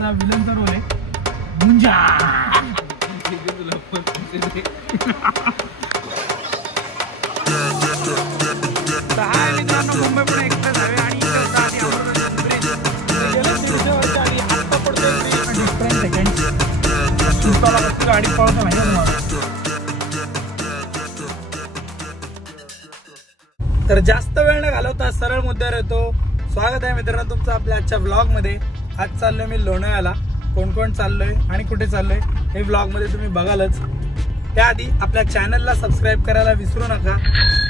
त्याचा विलनचा रोल आहे मुंजा। हाय मित्रांनो, मुंबई पुणे एक्सप्रेस हायवे आणि गाडी पळवतो माहिती तुम्हाला। तर जास्त वेळ न घालवता सरळ मुद्द्यावर येतो। स्वागत आहे मित्रांनो तुमचं आपल्या आजच्या ब्लॉग मध्ये। आज चाललोय मी लोणावळ्याला। कोण कोण चाललोय आणि कुठे चाललोय हे ब्लॉग मध्ये तुम्ही बघालच। त्याआधी आपल्या चॅनलला सबस्क्राईब करायला विसरू नका।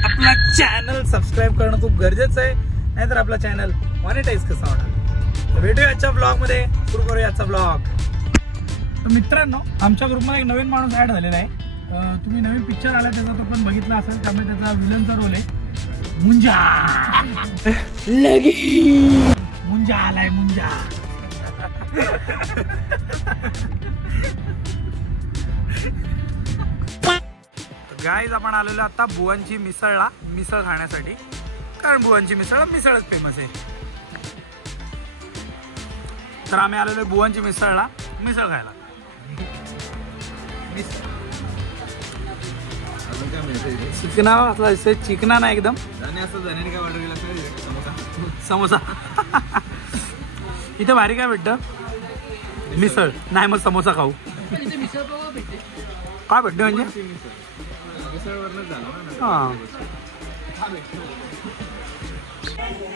आपला चॅनल सबस्क्राईब करणं खूप गरजेचं आहे, नाहीतर आपला चॅनल मॉनिटाईज कसा होणार। तर भेटूया आजच्या ब्लॉग मध्ये, सुरू करूया आजचा ब्लॉग। तर मित्रांनो, आमच्या ग्रुपमध्ये एक नवीन माणूस ऍड झालेला आहे। तुम्ही नवीन पिक्चर आला त्याचा तो पण बघितला असेल, त्यामुळे त्याचा विलनचा रोल आहे मुंजा। मुंजा आलाय मुंजा। गाईज आपण आलेलो आता बुवांची मिसळला मिसळ खाण्यासाठी, कारण बुवांची मिसळच फेमस आहे। तर आम्ही आलेलो बुवांची मिसळला मिसळ खायला। चिकना असला चिकना ना एकदम समोसा। इथे भारी काय भेटतं? मिसळ नाही, मग समोसा खाऊ। काय भेटतं म्हणजे? हाँ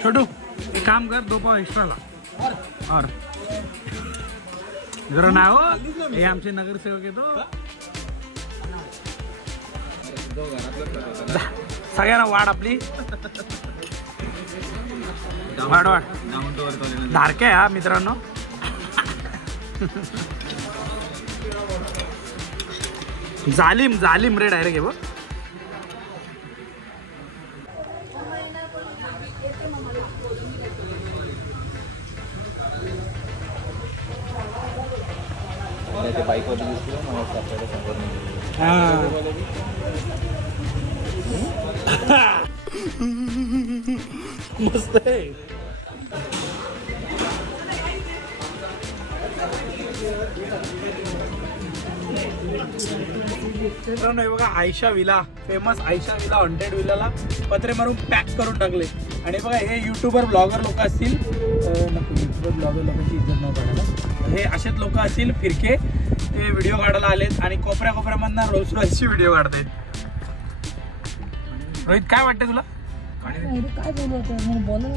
छोटू एक काम कर, 2 पाव एक्स्ट्रा ला। और जरा ना हो, हे आमचे नगरसेवक येतो। सगळ्यांना वाढ आपली, वाढ वाढ धारके हा मित्रांनो। जालिम जालिम रे डायरेक्ट आहे बघ। मस्त आहे। बघा Ayesha villa, famous Ayesha villa haunted विलाला पत्रे मारून पॅक करून टाकले। आणि बघा हे युट्यूबर ब्लॉगर लोक असतील, युट्यूबर ब्लॉगर लोकांची इज्जत न काढायला, हे असेच लोक असतील फिरके, ते व्हिडिओ काढायला आलेत आणि कोपऱ्या कोपऱ्यामधनं रोल्स रॉयसची व्हिडिओ काढतायत। रोहित काय वाटतं तुला? काय बोलू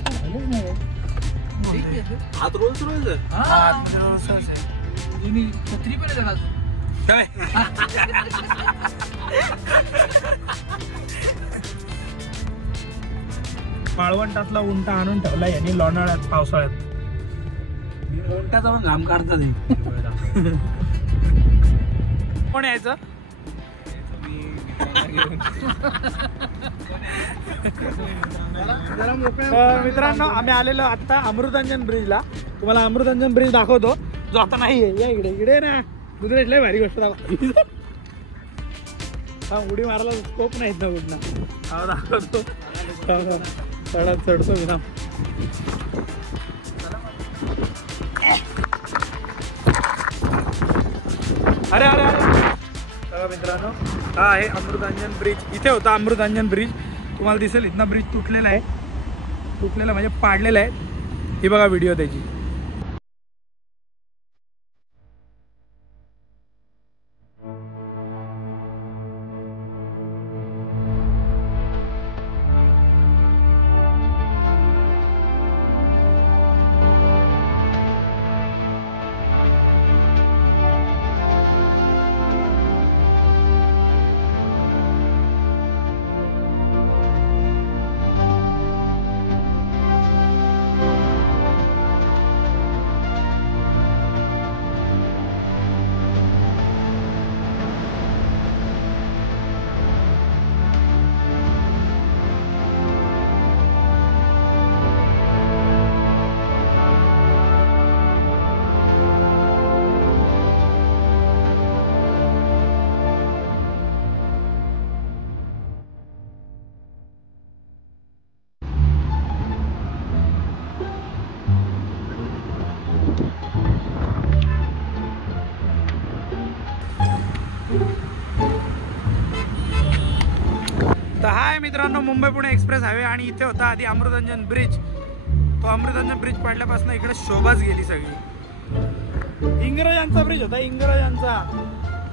हात रोल्स रॉयस पत्री पण पाळवंटातला उंटा आणून ठेवला यांनी लोणावळ्यात पावसाळ्यात। उंटाचा पण घाम काढतात हे। कोण यायचं? मित्रांनो, आम्ही आलेलो आता अमृतांजन ब्रिजला। तुम्हाला अमृतांजन ब्रिज दाखवतो, जो आता नाहीये। या इकडे इकडे ना, दुसऱ्या लय भारी गोष्ट दाखव। हा उडी मारायला स्कोप नाहीत ना कुठनं। हा दाखवतो, चढत चढतो मी ना। अरे अरे अरे बघा मित्रांनो, हा आहे अमृतांजन ब्रिज। इथे होता अमृतांजन ब्रिज, तुम्हाला दिसेल इथनं ब्रिज तुटलेला आहे। तुटलेला म्हणजे पाडलेला आहे। ही बघा व्हिडिओ त्याची। तर हाय मित्रांनो, मुंबई पुणे एक्सप्रेस हायवे आणि इथे होता आधी अमृतांजन ब्रिज. तो अमृतांजन ब्रिज पडल्यापासून इकडे शोभाच गेली सगळी. इंग्रजांचा ब्रिज होता, इंग्रजांचा.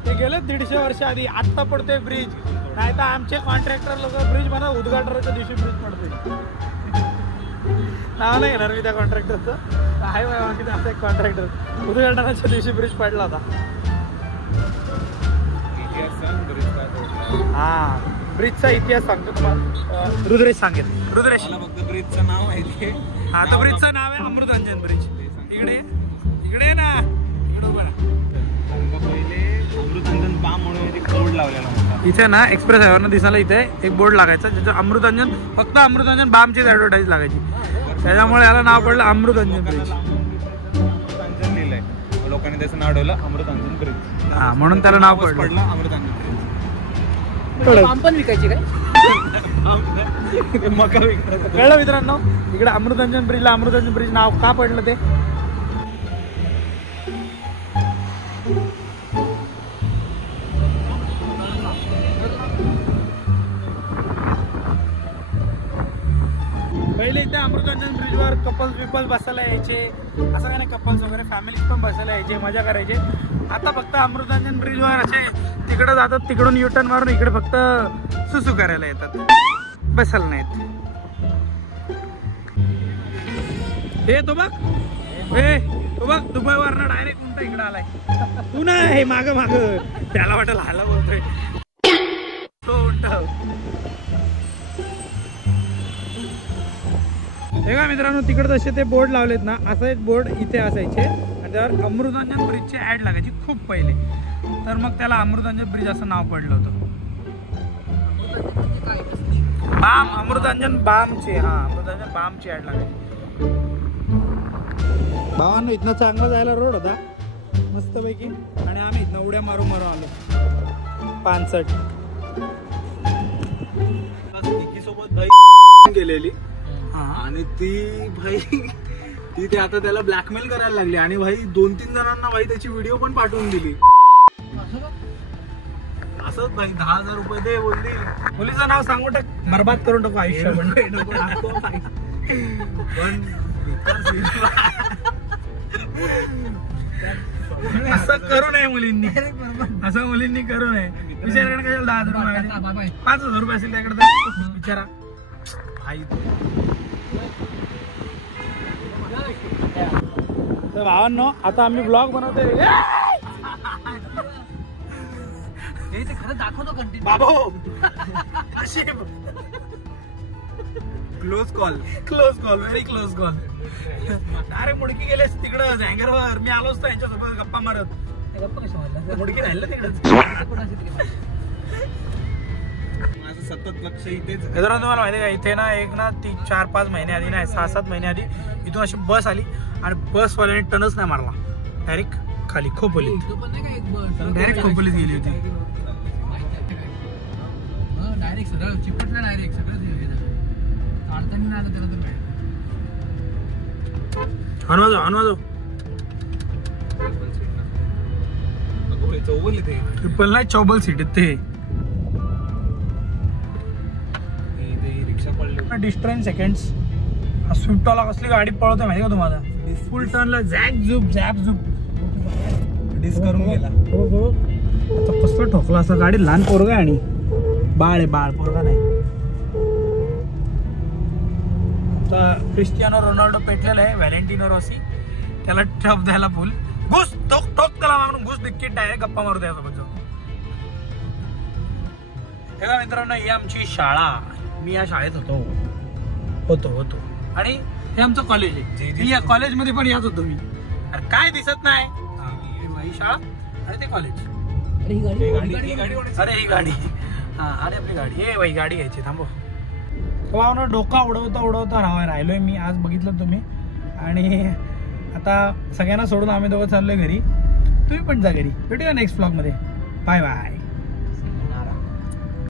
ते गेले 150 वर्ष आधी. आत्ता पडतोय ब्रिज, नाही तर आमचे कॉन्ट्रॅक्टर लोक ब्रिज बनव उद्घाटनाच्या दिवशी ब्रिज पडतोय. नाव नाही घेणार मी त्या कॉन्ट्रॅक्टरचं. आहे बाबा असं एक कॉन्ट्रॅक्टर, उद्घाटनाच्या दिवशी ब्रिज पडला होता. हा, ब्रिजचा इतिहास सांगतो तुम्हाला. रुद्रेश सांगेल. रुद्रेश, फक्त ब्रिजचं नाव माहिती आहे. हा, तर ब्रिजचं नाव आहे अमृतांजन ब्रिज. इकडे इकडे ना, इकडे उभा राहा. पहिले अमृतांजन बाम म्हणून एक बोर्ड लावलेला होता इथे ना एक्सप्रेस हायवेवरनं दिसायला इथे एक बोर्ड लागायचा ज्याचं अमृतांजन, फक्त अमृतांजन बामचीच ॲडव्हर्टाईज लागायची. त्याच्यामुळे याला नाव पडलं अमृतांजन ब्रिज. अमृतांजन लिहिलंय, लोकांनी त्याचं नाव ठेवलं अमृतांजन ब्रिज. हा, म्हणून त्याला नाव पडलं अमृतांजन ब्रिज. पण विकायची काय मका विकत. कळलं मित्रांनो, इकडे अमृतांजन ब्रिजला अमृतांजन ब्रिज नाव का पडलं ते. पहिले इथे अमृतांजन ब्रिजवर कपल्स विपल्स बसायला यायचे, असं काय नाही, कपल्स वगैरे फॅमिलीज पण बसायला यायचे, मजा करायचे. आता फक्त अमृतांजन ब्रिजवर असे तिकडे जातात, तिकडून युटर्न मारून इकडे फक्त सुसू करायला येतात, बसायला नाहीत. हे तो बघ, हे तो बघ, दुबईवरनं डायरेक्ट उलटा इकडे आलाय. तू ना हे माग माग, त्याला वाटेल हाला बोलतोय तो उलटा. हे का मित्रांनो, तिकडे जसे ते बोर्ड लावलेत ना, असं एक बोर्ड इथे असायचे आणि त्यावर अमृतांजन ब्रिजची ऍड लागायची खूप पहिले. तर मग त्याला अमृतांजन ब्रिज असं नाव पडलं होतं. बाम, अमृतांजन बामची, हा, अमृतांजन बामची ऍड लागायची. भावांनो, इथनं चांगला जायला रोड होता मस्त पैकी, आणि आम्ही इथनं उड्या मारून मारून आलो 65. सोबत भाई गेलेली आणि ती भाई ती आता त्याला ब्लॅकमेल करायला लागली आणि भाई 2-3 जणांना भाई त्याची व्हिडिओ पण पाठवून दिली. असंच भाई 10,000 रुपये दे बोलली. मुलीचं नाव सांगू टाक, बरबाद करून टाकू आयुष्य. असं करू नये मुलींनी, असं मुलींनी करू नये. विचार कशाला 10,000 रुपये, 5,000 रुपये असेल त्याकडे विचारा भाई. तर भावांनो, आता आम्ही ब्लॉग बनवतोय. खरं दाखवतो कंटिन्यू बाबो, close call, close call, very close call. Direct मुडकी गेलेस तिकडं झँगरवर. मी आलोच तर यांच्यासोबत गप्पा मारत. गप्पा कशा मारला मुडकी राहिलं तिकडंच. माझं सतत लक्ष इथेच. मित्रांनो, तुम्हाला माहिती आहे का, इथे ना एक ना 4-5 महिने आधी नाही, 6-7 महिने आधी इथून अशी बस आली आणि बसवाल्याने टनच नाही मारला, डायरेक्ट खाली खोपली, डायरेक्ट खोपलीत गेली होती. डायरेक्ट सगळं चिपटलं, डायरेक्ट सगळं काढताना नाही आलं त्याला तर. हनवाजो हनवाजो, चौबल इथे ट्रिपल नाही, 4 सीट आहेत ते. रिक्षा पडली. Distance seconds. स्विफ्टवाला कसली गाडी पळवते माहिती का तुम्हाला, फुल टर्नला झॅक झुप झॅप झुप डिस करून गेला. हो, आता कसं ठोकला असं. गाडी लहान पोरगा आणि बाळ आहे, बाळ, पोरगा नाही. आता क्रिस्टियानो रोनाल्डो पेटलेला आहे, व्हॅलेंटिनो रॉसी, त्याला टप द्यायला फुल घुस, टोक टोक त्याला मागून घुस, डिक्कीट डायरेक्ट गप्पा मारू द्यायचा. हे का मित्रांनो, ही आमची शाळा. मी या शाळेत होतो आणि हे आमचं कॉलेज आहे. मी या कॉलेजमध्ये पण याच होतो मी. अरे काय दिसत नाही, ही शाळा आणि ते कॉलेज. अरे ही गाडी, अरे ही गाडी, हा, आणि आपली गाडी. हे बाई गाडी घ्यायची, थांबव. भावना डोका उडवता राहिलोय मी. आज बघितलं तुम्ही. आणि आता सगळ्यांना सोडून आम्ही दोघं चाललोय घरी. तुम्ही पण जा घरी. भेटूया नेक्स्ट व्लॉग मध्ये. Bye bye.